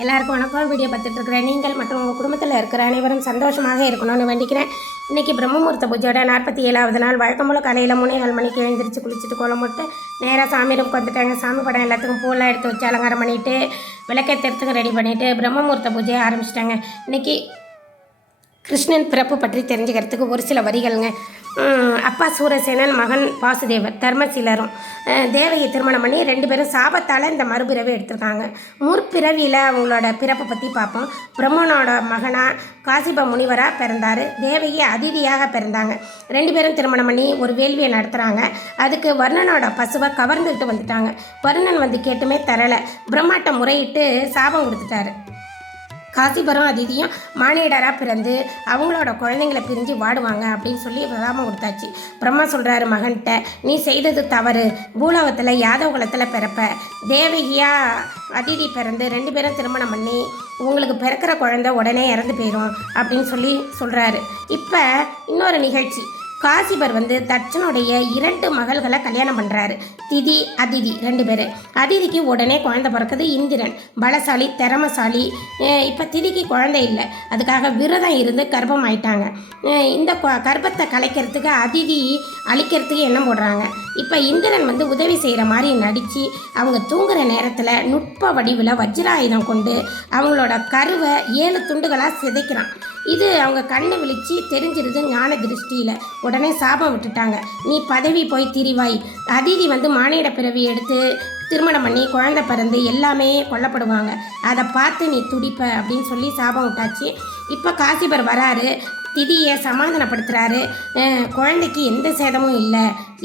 எல்லாருக்கும் வணக்கம். வீடியோ பார்த்துட்டு இருக்கிற நீங்கள் மற்றும் உங்கள் குடும்பத்தில் இருக்கிற அனைவரும் சந்தோஷமாக இருக்கணும்னு வேண்டிக்கிறேன். இன்றைக்கி பிரம்மமுகூர்த்த பூஜையோட நாற்பத்தி ஏழாவது நாள் வழக்கம் போல காலையில் நாலு மணிக்கு எழுந்திரிச்சு குளிச்சுட்டு கோலம் போட்டு நேராக சாமி ரூம் வந்துட்டாங்க சாமி படம் எல்லாத்துக்கும் பூலாம் எடுத்து வச்சு அலங்காரம் பண்ணிவிட்டு விளக்கேற்றுறதுக்கு ரெடி பண்ணிவிட்டு பிரம்மமுகூர்த்த பூஜையை ஆரம்பிச்சிட்டாங்க. இன்றைக்கி கிருஷ்ணன் பிறப்பு பற்றி தெரிஞ்சுக்கிறதுக்கு ஒரு சில வரிகள்ங்க. அப்பா சூரசேனன் மகன் வாசுதேவர் தர்மசீலரும். தேவையை திருமணம் பண்ணி ரெண்டு பேரும் சாபத்தால் இந்த மறுபிறவி எடுத்திருக்காங்க. முற்பிறவியில் அவங்களோட பிறப்பை பற்றி பார்ப்போம். பிரம்மனோட மகனாக காசிப முனிவராக பிறந்தார். தேவையை அதிதியாக பிறந்தாங்க. ரெண்டு பேரும் திருமணம் பண்ணி ஒரு வேள்வியை நடத்துகிறாங்க அதுக்கு வர்ணனோட பசுவை கவர்ந்துக்கிட்டு வந்துட்டாங்க. வர்ணன் வந்து கேட்டுமே தரலை. பிரம்மாட்டம் முறையிட்டு சாபம் கொடுத்துட்டாரு. காசிபுரம் அதிதியும் மானிடராக பிறந்து அவங்களோட குழந்தைங்களை பிரிஞ்சு வாடுவாங்க அப்படின்னு சொல்லி விதாம கொடுத்தாச்சு. பிரம்மா சொல்கிறாரு மகன்கிட்ட நீ செய்தது தவறு. பூலோகத்தில் யாதவ குலத்தில் பிறப்ப. தேவகியா அதிதி பிறந்து ரெண்டு பேரும் திருமணம் பண்ணி உங்களுக்கு பிறக்கிற குழந்தை உடனே இறந்து போயிடும் அப்படின்னு சொல்லி சொல்கிறாரு இப்போ இன்னொரு நிகழ்ச்சி. காசிபர் வந்து தட்சனுடைய இரண்டு மகள்களை கல்யாணம் பண்ணுறாரு திதி அதிதி ரெண்டு பேர். அதிதிக்கு உடனே குழந்தை பிறக்குது இந்திரன். பலசாலி திறமசாலி. இப்போ திதிக்கு குழந்தை இல்லை. அதுக்காக விரதம் இருந்து கர்ப்பம் ஆயிட்டாங்க இந்த கர்ப்பத்தை கலைக்கிறதுக்கு அதிதி அழிக்கிறதுக்கு என்ன போடுறாங்க. இப்போ இந்திரன் வந்து உதவி செய்கிற மாதிரி நடித்து அவங்க தூங்குற நேரத்தில் நுட்ப வடிவில் வஜ்ராயுதம் கொண்டு அவங்களோட கருவை ஏழு துண்டுகளாக சிதைக்கிறான். இது அவங்க கண்ணு விழிச்சு தெரிஞ்சிருது ஞான திருஷ்டியில். உடனே சாபம் விட்டுட்டாங்க. நீ பதவி போய் திரிவாய். அதிதி வந்து மானிட பிறவி எடுத்து திருமணம் பண்ணி குழந்தை பிறந்து எல்லாமே கொல்லப்படுவாங்க. அதை பார்த்து நீ துடிப்ப அப்படின்னு சொல்லி சாபம் விட்டாச்சு. இப்போ காசிபர் வராரு. திதியை சமாதானப்படுத்துகிறாரு குழந்தைக்கு எந்த சேதமும் இல்லை.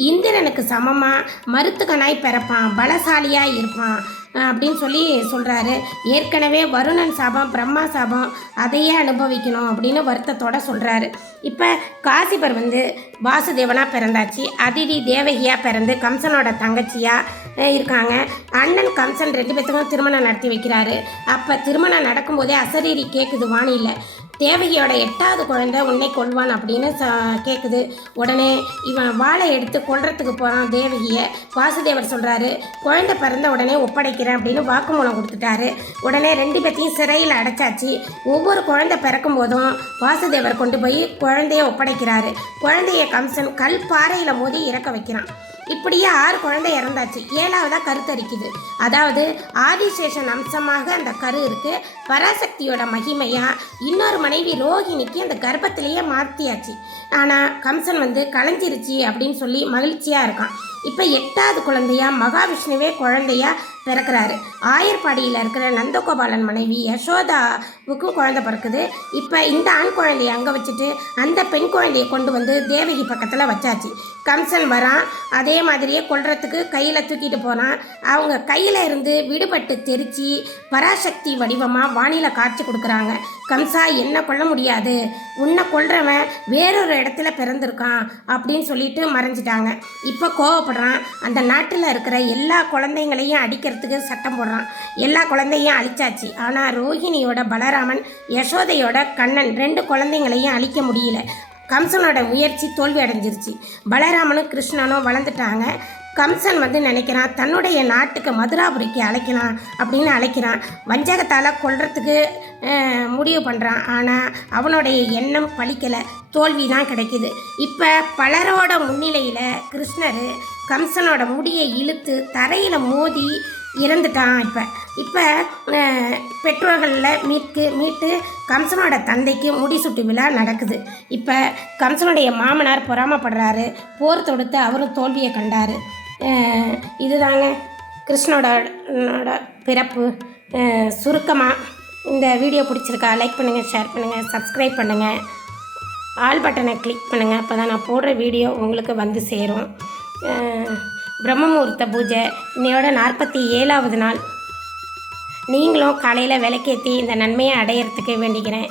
இந்திரனுக்கு சமமாக மருத்துகனாய் பிறப்பான். பலசாலியாக இருப்பான். அப்படின்னு சொல்லி சொல்கிறாரு ஏற்கனவே வருணன் சாபம் பிரம்மா சாபம் அதையே அனுபவிக்கணும் அப்படின்னு வருத்தத்தோட சொல்கிறாரு இப்போ காசிபர் வந்து வாசுதேவனாக பிறந்தாச்சு. அதிதி தேவகியாக பிறந்து கம்சனோட தங்கச்சியாக இருக்காங்க. அண்ணன் கம்சன் ரெண்டு பேர்த்துக்கும் திருமணம் நடத்தி வைக்கிறாரு. அப்போ திருமணம் நடக்கும்போதே அசரீரி கேட்குது வாணியில் தேவகியோட எட்டாவது குழந்தை உன்னை கொள்வான் அப்படின்னு ச கேட்குது உடனே இவன் வாழை எடுத்து கொள்றதுக்கு போகிறான் தேவகியை. வாசுதேவர் சொல்கிறாரு குழந்தை பிறந்த உடனே ஒப்படைக்கிறேன் அப்படின்னு வாக்குமூலம் கொடுத்துட்டாரு. உடனே ரெண்டு பேர்த்தையும் சிறையில் அடைச்சாச்சு. ஒவ்வொரு குழந்தை பிறக்கும் போதும் வாசுதேவர் கொண்டு போய் குழந்தைய ஒப்படைக்கிறாரு. குழந்தைய கம்சன் கல் பாறையில் மோதி இறக்க வைக்கிறான். இப்படியே ஆறு குழந்தை இறந்தாச்சு. ஏழாவதாக கருத்தரிக்குது அதாவது ஆதிசேஷன் அம்சமாக அந்த கரு இருக்கு. பராசக்தியோட மகிமையாக இன்னொரு மனைவி ரோஹிணிக்கு அந்த கர்ப்பத்திலேயே மாற்றியாச்சு ஆனால் கம்சன் வந்து கலைஞ்சிருச்சு அப்படின்னு சொல்லி மகிழ்ச்சியாக இருக்கான். இப்போ எட்டாவது குழந்தையா மகாவிஷ்ணுவே குழந்தையா பிறக்கிறாரு. ஆயர்பாடியில் இருக்கிற நந்தகோபாலன் மனைவி யசோதாவுக்கும் குழந்தை பிறக்குது. இப்போ இந்த ஆண் குழந்தையை அங்கே வச்சுட்டு அந்த பெண் குழந்தையை கொண்டு வந்து தேவகி பக்கத்தில் வச்சாச்சு. கம்சன் வரான். அதே மாதிரியே கொள்றதுக்கு கையில் தூக்கிட்டு போனான். அவங்க கையில் இருந்து விடுபட்டு தெரிச்சு பராசக்தி வடிவமாக வானிலை காட்சி கொடுக்குறாங்க. கம்சா என்ன கொல்ல முடியாது? உன்னை கொள்றவன் வேறொரு இடத்துல பிறந்திருக்கான் அப்படின்னு சொல்லிட்டு மறைஞ்சிட்டாங்க. இப்போ கோவப்படுறான். அந்த நாட்டில் இருக்கிற எல்லா குழந்தைங்களையும் அடிக்கிறதுக்கு சட்டம் போடுறான். எல்லா குழந்தையும் அழிச்சாச்சு. ஆனால் ரோஹிணியோட பலராமன் யசோதையோட கண்ணன் ரெண்டு குழந்தைங்களையும் அழிக்க முடியல. கம்சனோட முயற்சி தோல்வி அடைஞ்சிருச்சு. பலராமனும் கிருஷ்ணனும் வளர்ந்துட்டாங்க. கம்சன் வந்து நினைக்கிறான் தன்னுடைய நாட்டுக்கு மதுராபுரிக்கு அழைக்கலாம் அப்படின்னு அழைக்கிறான். வஞ்சகத்தால் கொள்றதுக்கு முடிவு பண்ணுறான் ஆனால் அவனுடைய எண்ணம் பழிக்கலை. தோல்வி தான் கிடைக்கிது. இப்போ பலரோட முன்னிலையில் கிருஷ்ணர் கம்சனோட முடியை இழுத்து தரையில் மோதி இறந்துட்டான் இப்போ. இப்போ பெற்றோர்களில் மீட்கு மீட்டு கம்சனோட தந்தைக்கு முடிசூட்டு விழா நடக்குது. இப்போ கம்சனுடைய மாமனார் பொறாமப்படுறாரு. போர் தொடுத்து அவரும் தோல்வியை கண்டார். இதுதாங்க கிருஷ்ணனோட பிறப்பு. சுருக்கமாக இந்த வீடியோ பிடிச்சிருக்கா லைக் பண்ணுங்கள் ஷேர் பண்ணுங்கள் சப்ஸ்கிரைப் பண்ணுங்கள் ஆல் பட்டனை கிளிக் பண்ணுங்கள் அப்போ தான் நான் போடுற வீடியோ உங்களுக்கு வந்து சேரும். பிரம்மமுகூர்த்த பூஜை இன்னையோட நாற்பத்தி ஏழாவது நாள். நீங்களும் காலையில் விளக்கேற்றி இந்த நன்மையை அடையிறதுக்கு வேண்டிக்கிறேன்.